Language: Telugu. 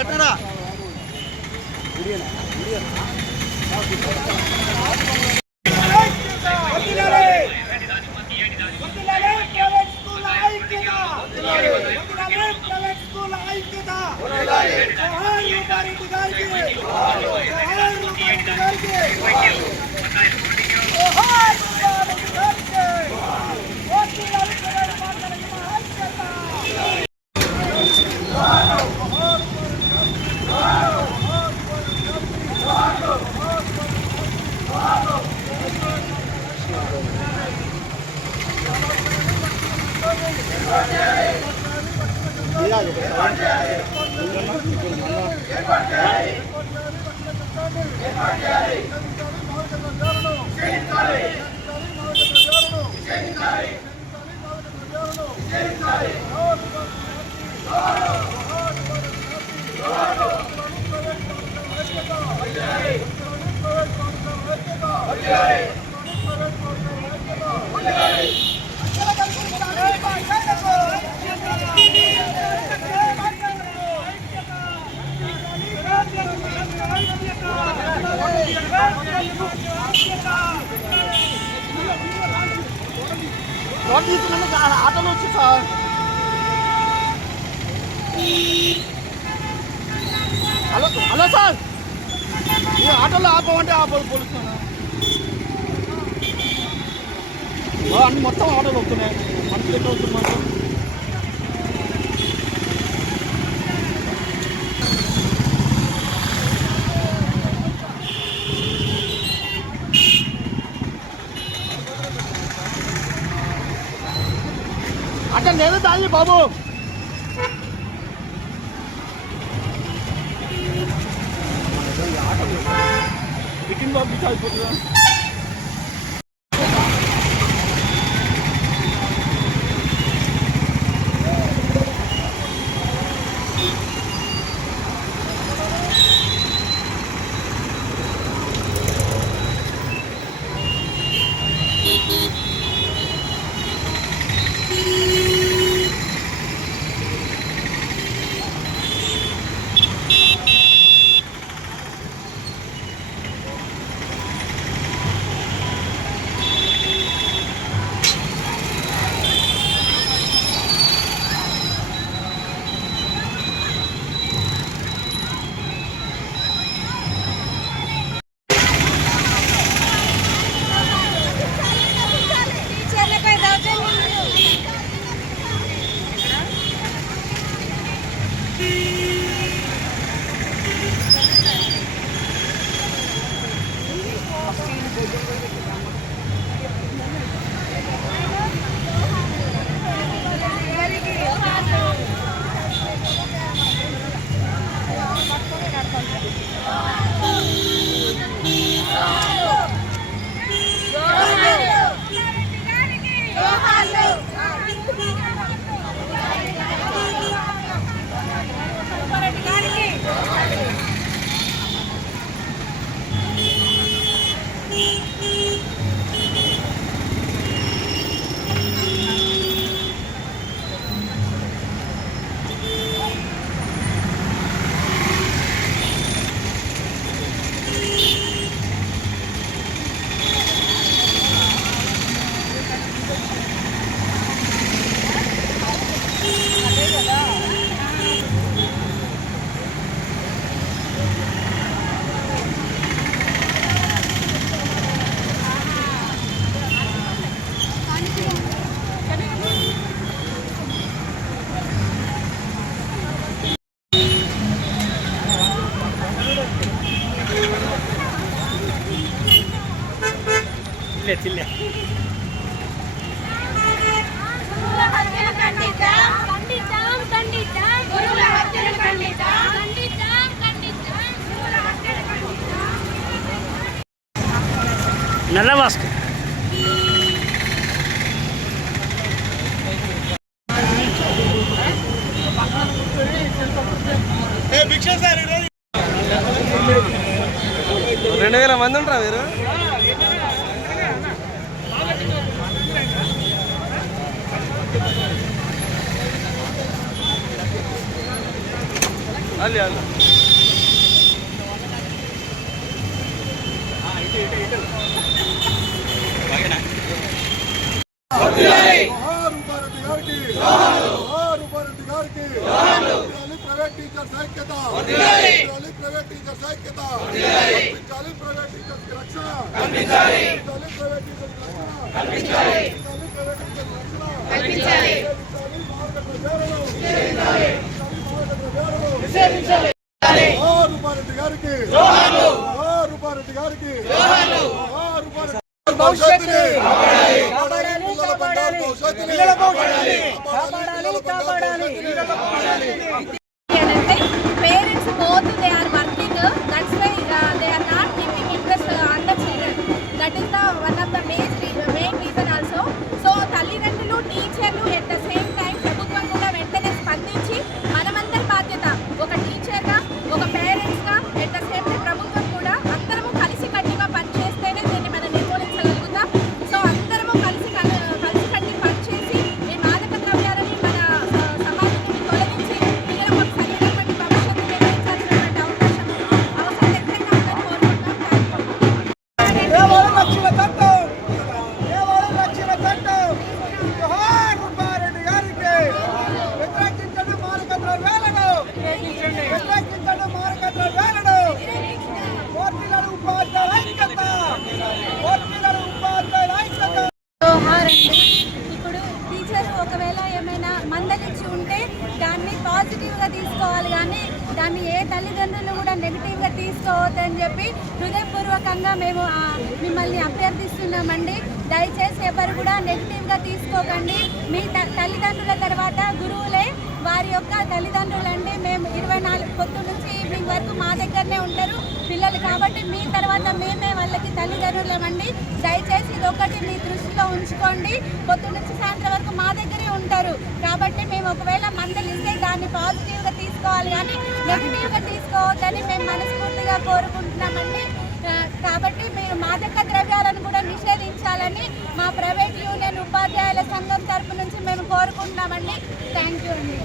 ఎట్టరా ఆటోలో వచ్చి సార్ హలో హలో సార్ ఆటోలో ఆపమంటే ఆపదు పోలుస్తాను అన్ని మొత్తం ఆటోలు వస్తున్నాయి మనుషులు ఎట్లా వస్తున్నారు అంటే నేను తాగి బాబు బికిన్ బాబు అయిపోతుందా చిల్లే నల్ల మాస్క్ భిక్ష సార్ 2000 మంది ఉంటారా మీరు అల్లి అల్లి ఇటు బాగేనా రూపారెడ్డి గారికి రూపారెడ్డి గారికి ప్రైవేట్ టీచర్స్ ఐక్యత ప్రైవేట్ టీచర్స్ ఐక్యత ప్రైవేట్ టీచర్స్ రక్షణ ప్రైవేట్ టీచర్స్ రూపారెడ్డి గారికి రూపారెడ్డి గారికి భవిష్యత్తుని parents both they are working that's why they are not keeping interest on the children that is the one of the main reason also so తల్లిదండ్రులు టీచర్లు ఎట్ ద సేమ్ టైం ప్రభుత్వం కూడా వెంటనే స్పందించి మనమందరి బాధ్యత ఒక టీచర్గా ఒక పేరెంట్స్గా ఎట్ ద సేమ్ టైం ప్రభుత్వం కూడా అందరము కలిసి కట్టిగా పనిచేస్తేనే దీన్ని మనం నిర్మూలించగలుగుతాం సో అందరము కలిసి కట్టి పనిచేసి ఈ మాదక ద్రవ్యాలని మన సమాజం నుండి తొలగించి పిల్లలకు ఒక సరైనటువంటి భవిష్యత్తు నిర్మించాల్సినటువంటి అవసరం ఎంతైనా ఉందని కోరుకుంటున్నాం. ఇప్పుడు టీచర్ ఒకవేళ ఏమైనా మందలించి ఉంటే దాన్ని పాజిటివ్గా తీసుకోవాలి కానీ దాన్ని ఏ తల్లిదండ్రులు కూడా నెగిటివ్గా తీసుకోవద్దని చెప్పి హృదయపూర్వకంగా మేము మిమ్మల్ని అభ్యర్థిస్తున్నామండి. దయచేసి ఎవరు కూడా నెగిటివ్గా తీసుకోకండి. మీ తల్లిదండ్రుల తర్వాత గురువులే వారి యొక్క తల్లిదండ్రులండి. మేము 24 పొద్దు నుంచి ఈవినింగ్ వరకు మా దగ్గరనే ఉంటారు పిల్లలు కాబట్టి మీ తర్వాత మేమే వాళ్ళకి తల్లిదండ్రులమండి. దయచేసి ఇదొకటి మీ దృష్టిలో ఉంచుకోండి. పొద్దు నుంచి సాయంత్రం వరకు మా దగ్గరే ఉంటారు కాబట్టి మేము ఒకవేళ మందలిస్తే దాన్ని పాజిటివ్గా తీసుకోవాలి కానీ నెగిటివ్గా తీసుకోవద్దని మేము మనస్ఫూర్తిగా కోరుకుంటున్నామండి. కాబట్టి మీరు మాదక ద్రవ్యాలను కూడా నిషేధించాలని మా ప్రైవేట్ యూనియన్ ఉపాధ్యాయుల సంఘం తరపు నుంచి మేము కోరుకుంటున్నామండి. థ్యాంక్ యూ అండి.